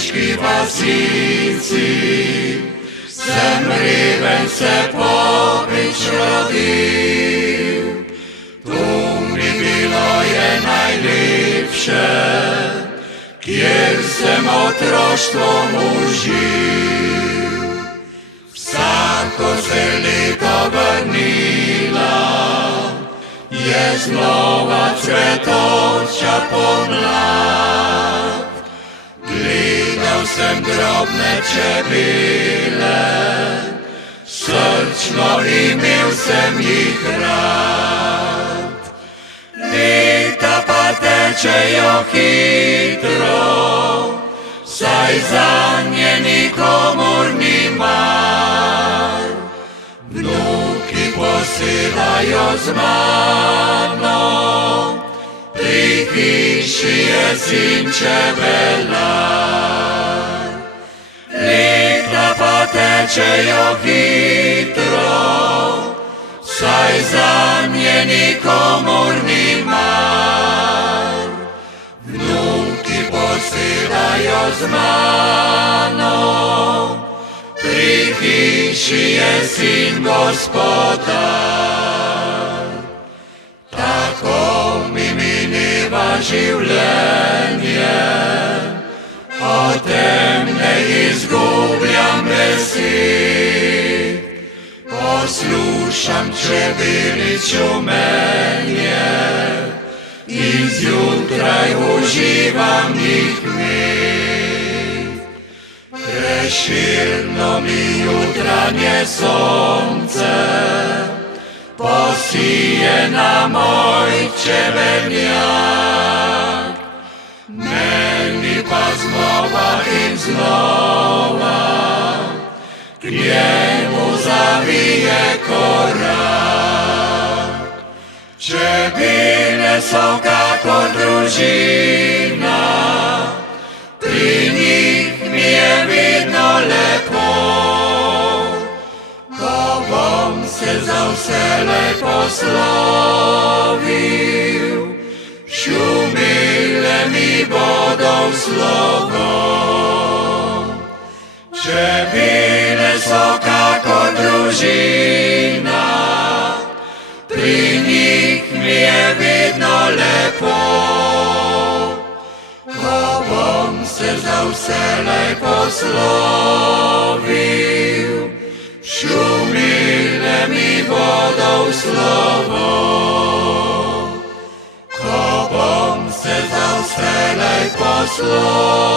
Ježiški vasici, sem riven se poprič rodil. Tu mi bilo je najlepše, kjer sem otroštvom užil. Vsako se leto vrnila, je znova cvetoča pomlad. Gledal sem drobne čebele, srčno imel sem jih rad. Leta pa tečejo hitro, saj zanje nikomur ni mar. Vnuki posilajo z mano, pri hiši je sin čebelar. Leta pa tečejo hitro, saj zanje nikomur ni mar. Vnuki posilajo z mano, pri hiši je sin gospodar. Tako mi mineva življenje, o tem ne izgubljam besed. Poslušam čebelic čumenje in zjutraj uživam njih med. Prešerno mi jutranje sonce posije na moj čebelnjak. Meni pa znova in znova k njemu zavije korak. Čebele so kakor družina, pri njih mi je vidno lepo. Ko bom se za vselej poslovil, šumile mi bodo v slovo. Čebele so kakor družina, pri njih mi je vidno lepo. Ko bom se za vselej poslovil, šumile mi bodo v slovo. Ko bom se za vselej poslovil,